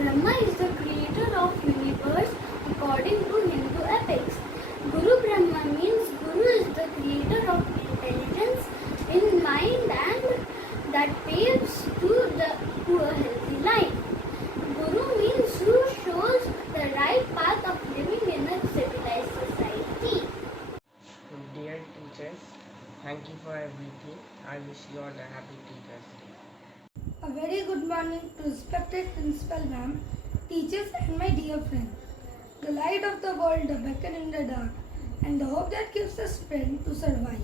Brahma is the creator of universe according to Hindu epics. Guru Brahma means Guru is the creator of intelligence in mind and that paves to a healthy life. Guru means who shows the right path of living in a civilized society. Dear teachers, thank you for everything. I wish you all a happy Teachers' Day. A very good morning to respected Principal Ma'am, teachers and my dear friend. The light of the world, the beacon in the dark, and the hope that gives us strength to survive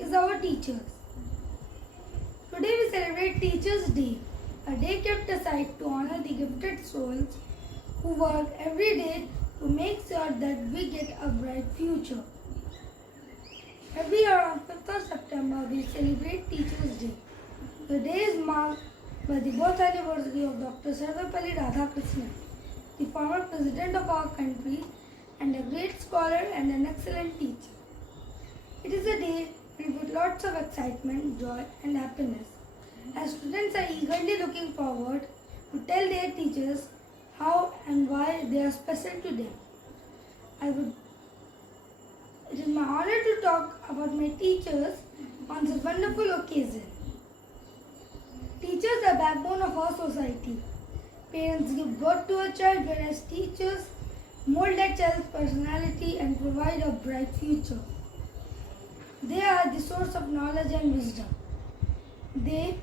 is our teachers. Today we celebrate Teachers' Day, a day kept aside to honor the gifted souls who work every day to make sure that we get a bright future. Every year on 5th of September we celebrate Teachers' Day. The day is marked by the birth anniversary of Dr. Sarvepalli Radhakrishnan, the former president of our country and a great scholar and an excellent teacher. It is a day filled with lots of excitement, joy and happiness, as students are eagerly looking forward to tell their teachers how and why they are special to them. It is my honor to talk about my teachers on this wonderful occasion. Teachers are the backbone of our society. Parents give birth to a child, whereas teachers mold that child's personality and provide a bright future. They are the source of knowledge and wisdom. They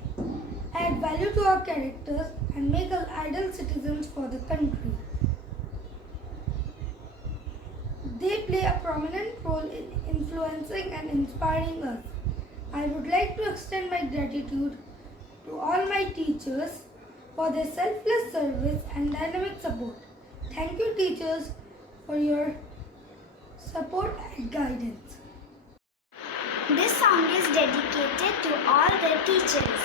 add value to our characters and make us ideal citizens for the country. They play a prominent role in influencing and inspiring us. I would like to extend my gratitude to all my teachers for their selfless service and dynamic support. Thank you, teachers, for your support and guidance. This song is dedicated to all the teachers.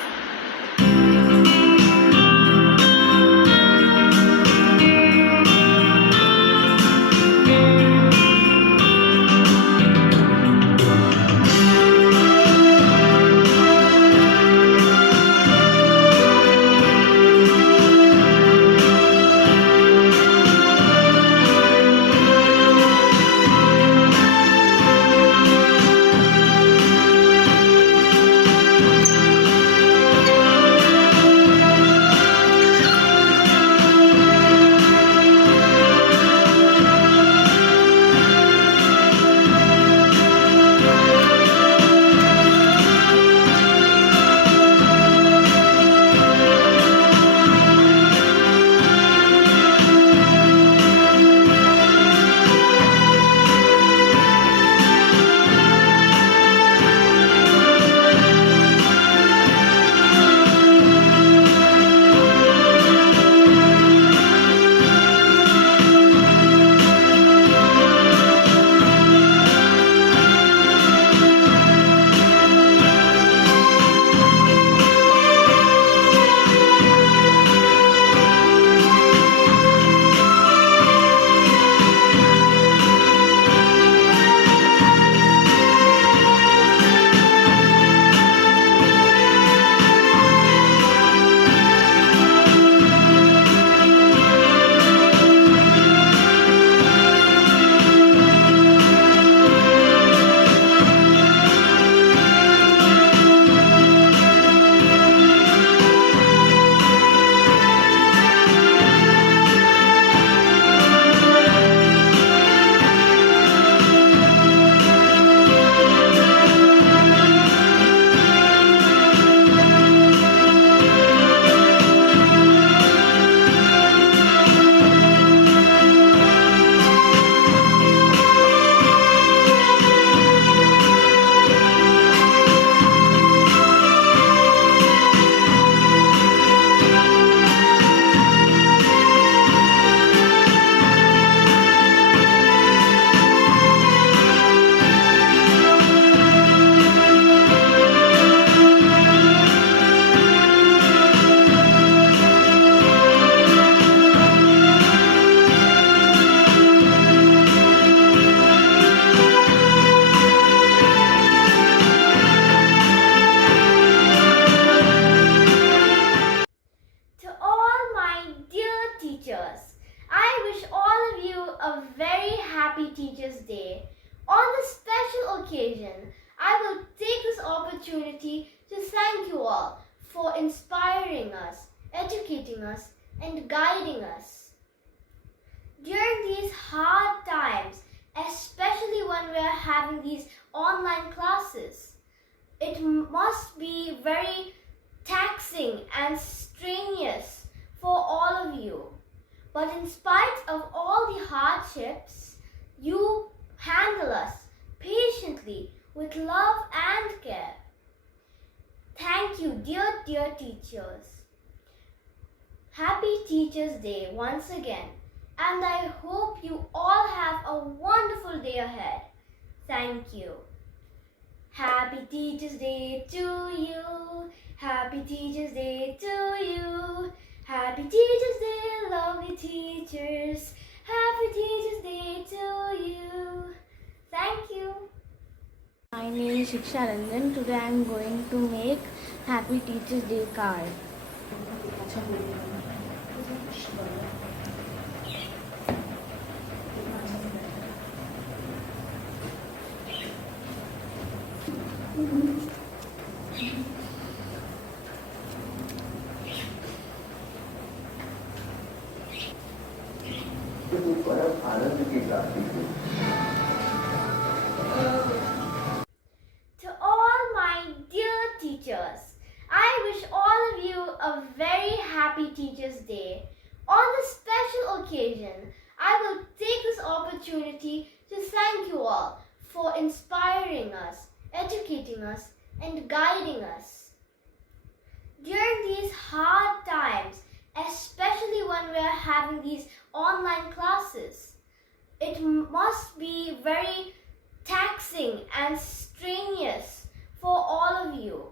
Teachers Day. On this special occasion, I will take this opportunity to thank you all for inspiring us, educating us, and guiding us. During these hard times, especially when we are having these online classes, it must be very taxing and strenuous for all of you. But in spite of all the hardships, you handle us patiently with love and care. Thank you, dear teachers. Happy Teachers Day once again, and I hope you all have a wonderful day ahead. Thank you. Happy Teachers Day to you. Happy Teachers Day to you. Happy Teachers Day, lovely teachers. Happy Teachers Day to you. Thank you. My name is Shiksha Ranjan. Today I am going to make Happy Teachers Day card. आनंद की प्राप्ति हो। To all my dear teachers, I wish all of you a very happy Teachers' Day. On this special occasion, I will take this opportunity to thank you all for inspiring us, educating us, and guiding us. During these hard times, especially when we are having these online classes, it must be very taxing and strenuous for all of you.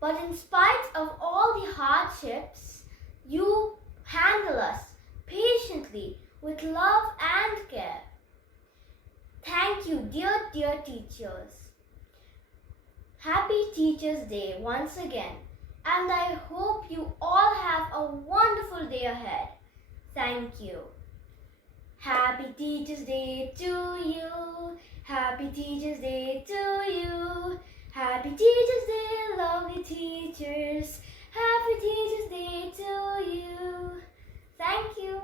But in spite of all the hardships, you handle us patiently with love and care. Thank you, dear, dear teachers. Happy Teachers' Day once again, and I hope you all have a wonderful day ahead. Thank you. Happy Teachers' Day to you. Happy Teachers' Day to you. Happy Teachers' Day, lovely teachers. Happy Teachers' Day to you. Thank you.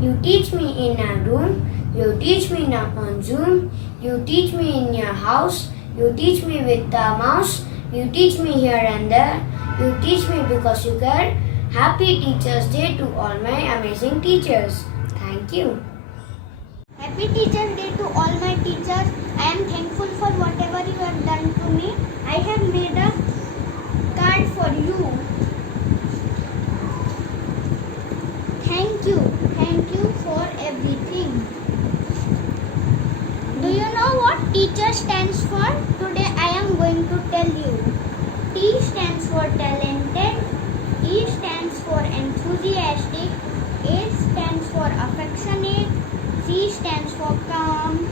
You teach me in a room. You teach me not on Zoom. You teach me in your house. You teach me with a mouse. You teach me here and there. You teach me because you care. Happy Teachers' Day to all my amazing teachers. Thank you. Happy Teachers' Day to all my teachers. I am thankful for whatever you have done to me. I have made a card for you. Thank you. Thank you for everything. Do you know what teacher stands for? Today I am going to tell you. T stands for talented. E stands for enthusiastic. A stands for affectionate. C stands for calm.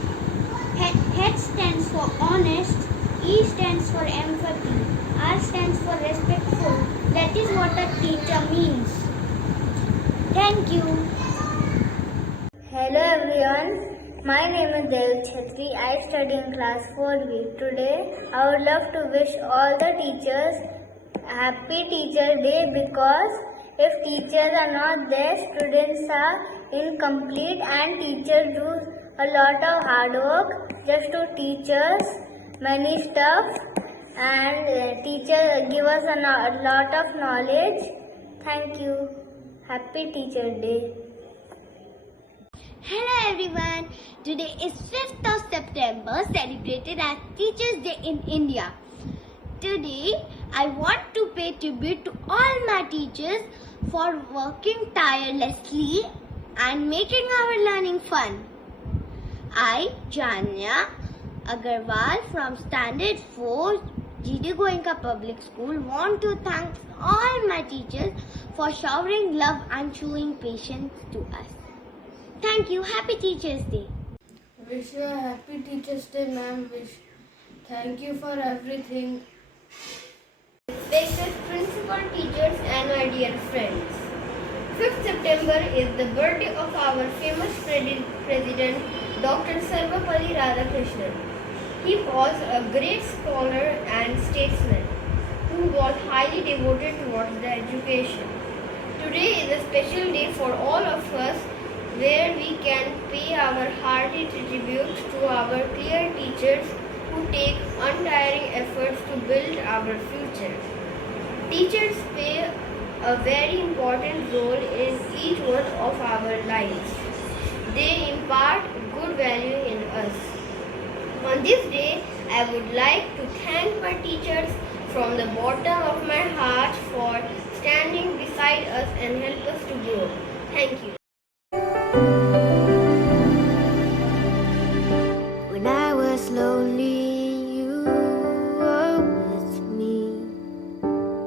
H stands for honest. E stands for empathy. R stands for respectful. That is what a teacher means. Thank you. Hello everyone. My name is Dev Chetri. I study in class 4B. Today I would love to wish all the teachers Happy Teachers' Day, because if teachers are not there, students are incomplete, and teachers do a lot of hard work just to teach us many stuff, and teachers give us a lot of knowledge. Thank you. Happy Teachers' Day. Hello everyone. Today is 5th of September, celebrated as Teachers' Day in India. Today I want to pay tribute to all my teachers for working tirelessly and making our learning fun. I, Janya Agarwal from Standard 4 GD Goenka Public School, want to thank all my teachers for showering love and showing patience to us. Thank you. Happy Teachers' Day. Wish you a happy Teachers' Day, ma'am. Thank you for everything. Respected principal, teachers, and my dear friends. 5th September is the birthday of our famous president, Dr. Sarvapalli Radhakrishnan. He was a great scholar and statesman who was highly devoted towards the education. Today is a special day for all of us, where we can pay our hearty tribute to our dear teachers who take untiring efforts to build our future. Teachers play a very important role in each one of our lives. They impart good value in us. On this day, I would like to thank my teachers from the bottom of my heart for standing beside us and help us to grow. Thank you. When I was lonely, you were with me.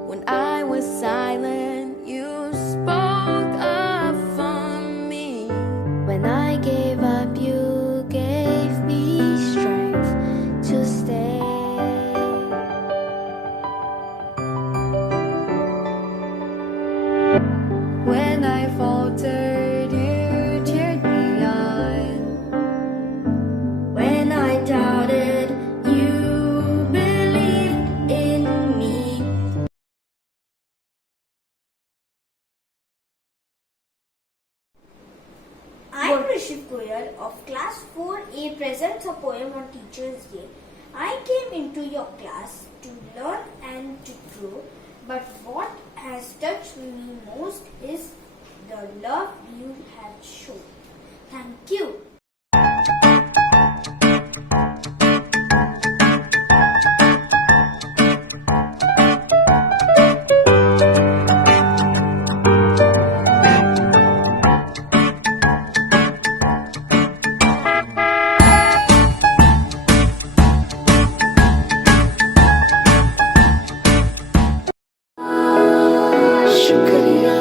When I was silent, you spoke up for me. When I gave up, you gave me strength to stay. When I faltered, Rishiv Goyal of class 4A presents a poem on Teachers' Day. I came into your class to learn and to grow, but what has touched me most is the love you have shown. Thank you. शुक्रिया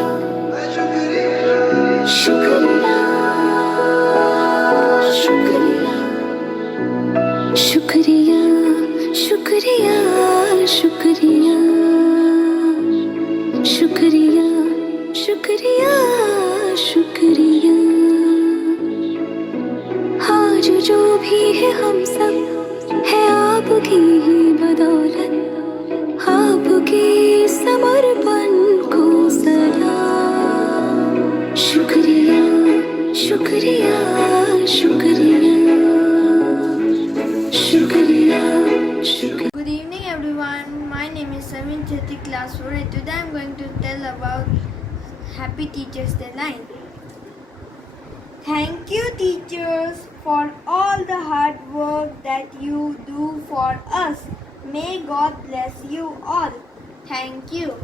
शुक्रिया शुक्रिया शुक्रिया शुक्रिया शुक्रिया शुक्रिया शुक्रिया आज जो भी है हम सब है आपकी ही बदौलत, आपके समर्पण को सलाम। शुक्रिया शुक्रिया शुक्रिया शुक्रिया शुक्रिया। Good evening everyone, my name is Samin Cheti, class 4, and today I am going to tell about Happy Teachers Day 9. Thank you teachers for all the hard work that you do for us. May God bless you all. Thank you.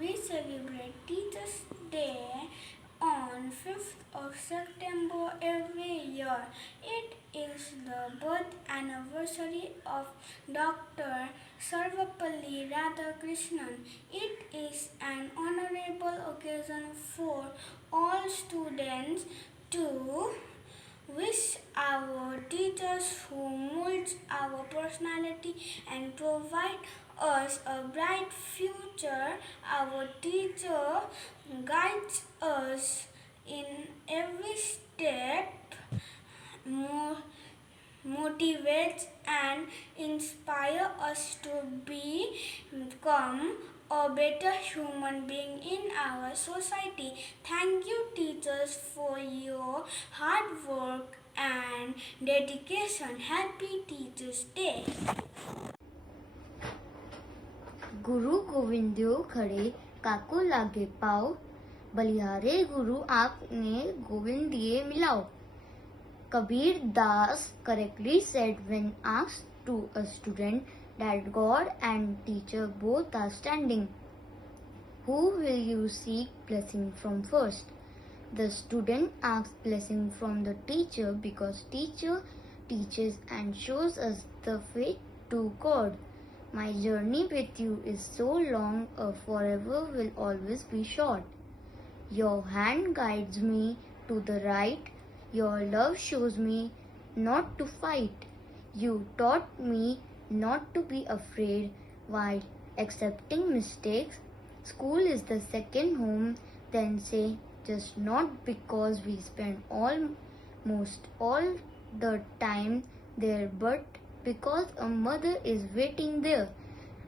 We celebrate Teachers' Day on 5th of September every year. It is the birth anniversary of Dr. Sarvapalli Radhakrishnan. It is an honorable occasion for all students to wish our teachers who mold our personality and provide us a bright future. Our teacher guides us in every step, motivates and inspire us to become a better human being in our society. Thank you teachers for your hard work and dedication. Happy Teachers Day. गुरु गोविंदो खड़े काको लागे पाओ, बलिहारे गुरु आपने गोविंद दिए मिलाओ. Kabir Das correctly said when asked to a student that God and teacher both are standing, who will you seek blessing from first? The student asked blessing from the teacher because teacher teaches and shows us the way to God. My journey with you is so long, a forever will always be short. Your hand guides me to the right, your love shows me not to fight. You taught me not to be afraid while accepting mistakes. School is the second home, then say, just not because we spend almost all the time there, but because a mother is waiting there.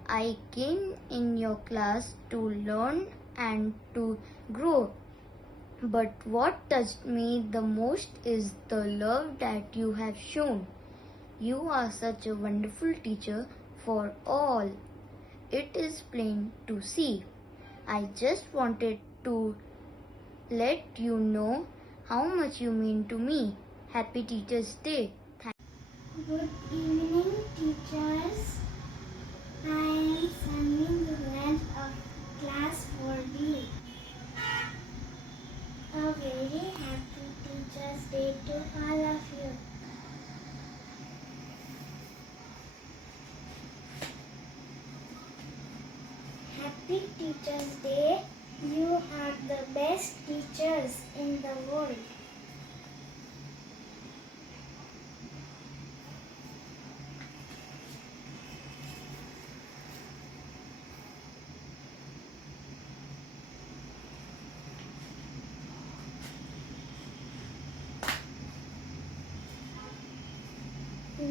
I came in your class to learn and to grow. But what touched me the most is the love that you have shown. You are such a wonderful teacher for all. It is plain to see. I just wanted to let you know how much you mean to me. Happy Teachers' Day. Good evening, teachers. I am Sunny Gulad of class 4B. A very happy Teachers' Day to all of you. Happy Teachers' Day. You are the best teachers in the world.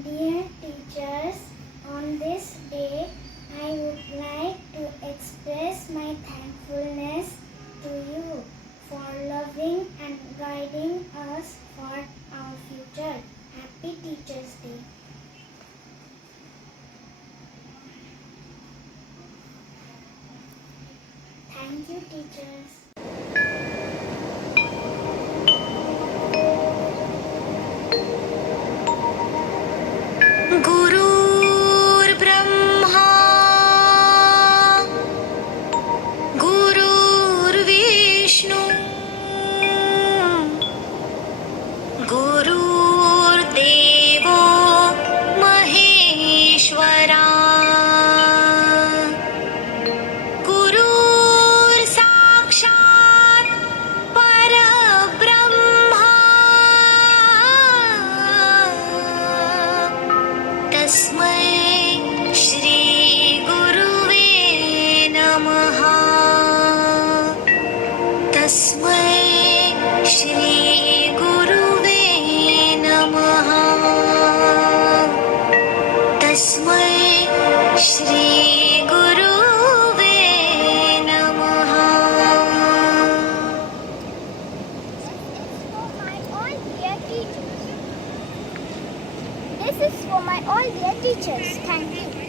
Dear teachers, on this day I would like to express express my thankfulness to you for loving and guiding us for our future. Happy Teachers' Day. Thank you, teachers. गुरुर्ब्रह्मा गुरुर्विष्णु गुरुर्देवो महेश्वरा गुरुर्साक्षात् परब्रह्मा तस्मै श्री गुरुवे नमः तस्मै श्री गुरुवे नमः तस्मै श्री गुरुवे नमः This is for my all dear teachers. Thank you.